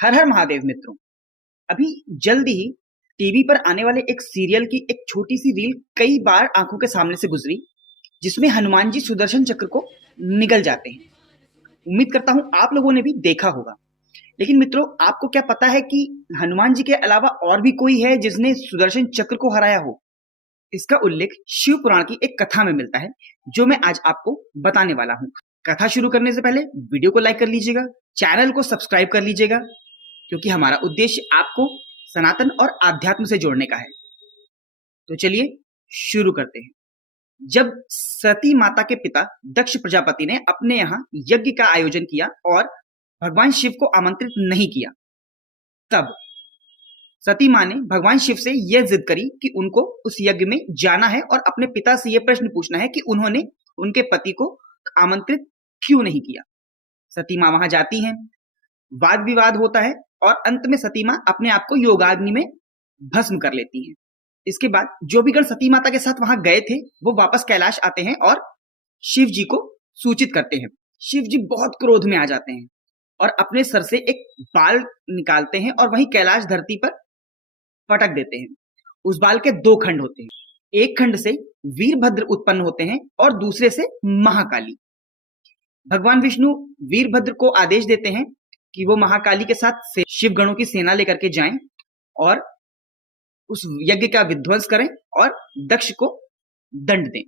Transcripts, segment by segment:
हर हर महादेव मित्रों। अभी जल्दी ही टीवी पर आने वाले एक सीरियल की एक छोटी सी रील कई बार आंखों के सामने से गुजरी, जिसमें हनुमान जी सुदर्शन चक्र को निगल जाते हैं। उम्मीद करता हूं आप लोगों ने भी देखा होगा। लेकिन मित्रों, आपको क्या पता है कि हनुमान जी के अलावा और भी कोई है जिसने सुदर्शन चक्र को हराया हो? इसका उल्लेख शिव पुराण की एक कथा में मिलता है, जो मैं आज आपको बताने वाला हूं। कथा शुरू करने से पहले वीडियो को लाइक कर लीजिएगा, चैनल को सब्सक्राइब कर लीजिएगा, क्योंकि हमारा उद्देश्य आपको सनातन और आध्यात्म से जोड़ने का है। तो चलिए शुरू करते हैं। जब सती माता के पिता दक्ष प्रजापति ने अपने यहाँ यज्ञ का आयोजन किया और भगवान शिव को आमंत्रित नहीं किया, तब सती माँ ने भगवान शिव से यह जिद करी कि उनको उस यज्ञ में जाना है और अपने पिता से यह प्रश्न पूछना है कि उन्होंने उनके पति को आमंत्रित क्यों नहीं किया। सती माँ वहां जाती हैं, वाद विवाद होता है और अंत में सती माँ अपने आप को योगाग्नि में भस्म कर लेती हैं। इसके बाद जो भी गण सती माता के साथ वहां गए थे वो वापस कैलाश आते हैं और शिव जी को सूचित करते हैं। शिव जी बहुत क्रोध में आ जाते हैं और अपने सर से एक बाल निकालते हैं और वहीं कैलाश धरती पर पटक देते हैं। उस बाल के दो खंड होते हैं, एक खंड से वीरभद्र उत्पन्न होते हैं और दूसरे से महाकाली। भगवान विष्णु वीरभद्र को आदेश देते हैं कि वो महाकाली के साथ शिव गणों की सेना लेकर के जाएं और उस यज्ञ का विध्वंस करें और दक्ष को दंड दें।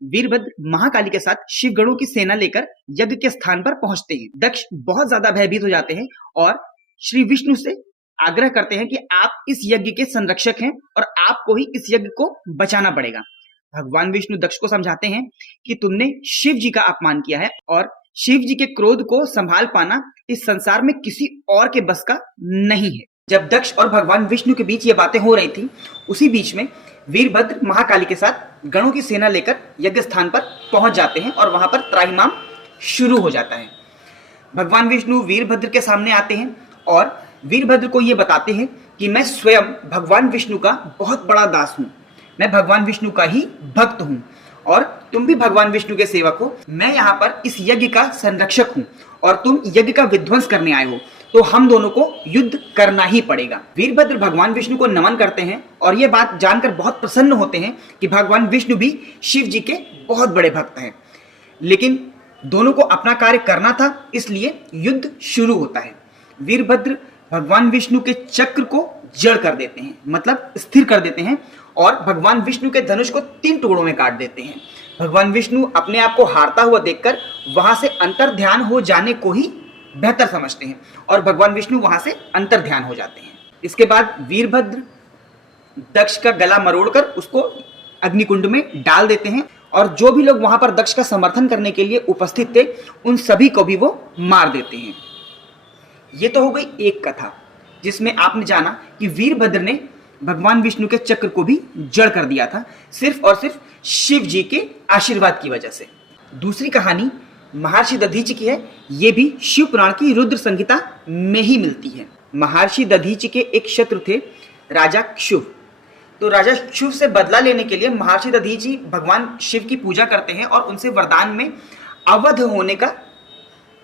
वीरभद्र महाकाली के साथ शिव गणों की सेना लेकर यज्ञ के स्थान पर पहुंचते हैं। दक्ष बहुत ज्यादा भयभीत हो जाते हैं और श्री विष्णु से आग्रह करते हैं कि आप इस यज्ञ के संरक्षक हैं और आपको ही इस यज्ञ को बचाना पड़ेगा। भगवान विष्णु दक्ष को समझाते हैं कि तुमने शिव जी का अपमान किया है और शिव जी के क्रोध को संभाल पाना इस संसार में किसी और के बस का नहीं है। जब दक्ष और भगवान विष्णु के बीच ये बातें हो रही थी, उसी बीच में वीरभद्र महाकाली के साथ गणों की सेना लेकर यज्ञ स्थान पर पहुंच जाते हैं और वहां पर त्राहिमाम शुरू हो जाता है। भगवान विष्णु वीरभद्र के सामने आते हैं और वीरभद्र को ये बताते हैं कि मैं स्वयं भगवान विष्णु का बहुत बड़ा दास हूं, मैं भगवान विष्णु का ही भक्त हूं और तुम भी भगवान विष्णु के सेवक हो। मैं यहाँ पर इस यज्ञ का संरक्षक हूं और तुम यज्ञ का विध्वंस करने आए हो, तो हम दोनों को युद्ध करना ही पड़ेगा। वीरभद्र भगवान विष्णु को नमन करते हैं और ये बात जानकर बहुत प्रसन्न होते हैं कि भगवान विष्णु भी शिव जी के बहुत बड़े भक्त हैं। लेकिन दोनों को अपना कार्य करना था, इसलिए युद्ध शुरू होता है। वीरभद्र भगवान विष्णु के चक्र को जड़ कर देते हैं, मतलब स्थिर कर देते हैं और भगवान विष्णु के धनुष को 3 टुकड़ों में काट देते हैं। भगवान विष्णु अपने आप को हारता हुआ देखकर वहां से अंतर्ध्यान हो जाने को ही बेहतर समझते हैं और भगवान विष्णु वहां से अंतर्ध्यान हो जाते हैं। इसके बाद वीरभद्र दक्ष का गला मरोड़कर उसको अग्निकुंड में डाल देते हैं और जो भी लोग वहां पर दक्ष का समर्थन करने के लिए उपस्थित थे, उन सभी को भी वो मार देते हैं। ये तो हो गई एक कथा, जिसमें आपने जाना कि वीरभद्र ने भगवान विष्णु के चक्र को भी जड़ कर दिया था, सिर्फ और सिर्फ शिव जी के आशीर्वाद की वजह से। दूसरी कहानी महर्षि दधीचि की है। ये भी शिव पुराण की रुद्र संहिता में ही मिलती है। महर्षि दधीचि के एक शत्रु थे राजा क्षुभ। तो राजा क्षुभ से बदला लेने के लिए महर्षि दधीचि भगवान शिव की पूजा करते हैं और उनसे वरदान में अवध होने का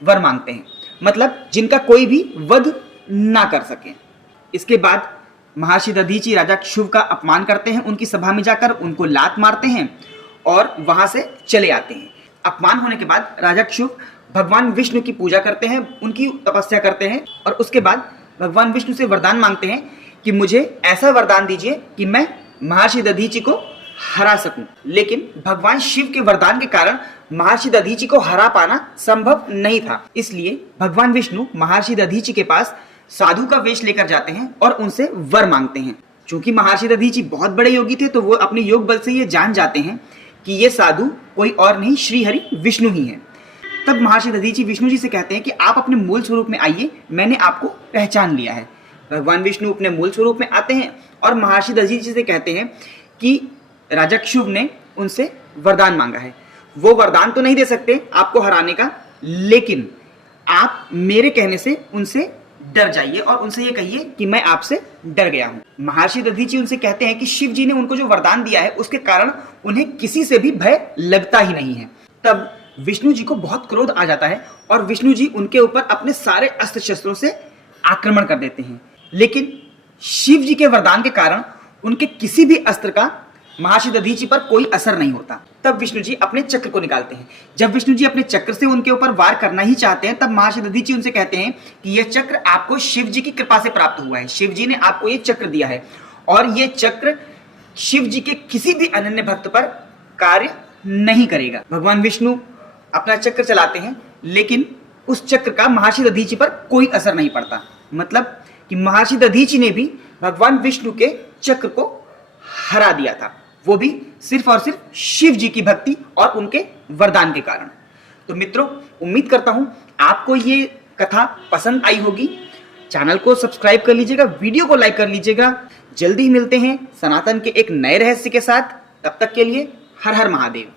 वर मांगते हैं, मतलब जिनका कोई भी वध ना कर सके। इसके बाद महर्षि दधीचि राजा क्षुभ का अपमान करते हैं, उनकी सभा में जाकर उनको लात मारते हैं और वहां से चले आते हैं। अपमान होने के बाद राजा क्षुभ भगवान विष्णु की पूजा करते हैं, उनकी तपस्या करते हैं और उसके बाद भगवान विष्णु से वरदान मांगते हैं कि मुझे ऐसा वरदान दीजिए कि मैं महर्षि दधीचि को हरा सकूं। लेकिन भगवान शिव के वरदान के कारण महर्षि दधीचि को हरा पाना संभव नहीं था, इसलिए भगवान विष्णु महर्षि दधीचि के पास साधु का वेश लेकर जाते हैं और उनसे वर मांगते हैं। चूंकि महर्षि दधीचि बहुत बड़े योगी थे, तो वो अपने योग बल से ये जान जाते हैं कि ये साधु कोई और नहीं, श्री हरि विष्णु ही है। तब महर्षि दधीचि विष्णु जी से कहते हैं कि आप अपने मूल स्वरूप में आइए, मैंने आपको पहचान लिया है। भगवान विष्णु अपने मूल स्वरूप में आते हैं और महर्षि दधीचि से कहते हैं कि राजा क्षुभ ने उनसे वरदान मांगा है, वो वरदान तो नहीं दे सकते आपको हराने का, लेकिन आप मेरे कहने से उनसे डर जाइए और उनसे ये कहिए कि मैं आपसे डर गया हूं। महर्षि दधीचि उनसे कहते हैं कि शिव जी ने उनको जो वरदान दिया है उसके कारण उन्हें किसी से भी भय लगता ही नहीं है। तब विष्णु जी को बहुत क्रोध आ जाता है और विष्णु जी उनके ऊपर अपने सारे अस्त्र शस्त्रों से आक्रमण कर देते हैं। लेकिन शिव जी के वरदान के कारण उनके किसी भी अस्त्र का महर्षि दधीचि पर कोई असर नहीं होता। तब विष्णु जी अपने चक्र को निकालते हैं। जब विष्णु जी अपने चक्र से उनके ऊपर वार करना ही चाहते हैं, तब महर्षि दधीचि उनसे कहते हैं कि यह चक्र आपको शिव जी की कृपा से प्राप्त हुआ है। शिव जी ने आपको यह चक्र दिया है और यह चक्र शिव जी के किसी भी अनन्य भक्त पर कार्य नहीं करेगा। भगवान विष्णु अपना चक्र चलाते हैं, लेकिन उस चक्र का महर्षि दधीचि पर कोई असर नहीं पड़ता। मतलब कि महर्षि दधीचि ने भी भगवान विष्णु के चक्र को हरा दिया था, वो भी सिर्फ और सिर्फ शिव जी की भक्ति और उनके वरदान के कारण। तो मित्रों, उम्मीद करता हूं आपको ये कथा पसंद आई होगी। चैनल को सब्सक्राइब कर लीजिएगा, वीडियो को लाइक कर लीजिएगा। जल्दी ही मिलते हैं सनातन के एक नए रहस्य के साथ। तब तक के लिए हर हर महादेव।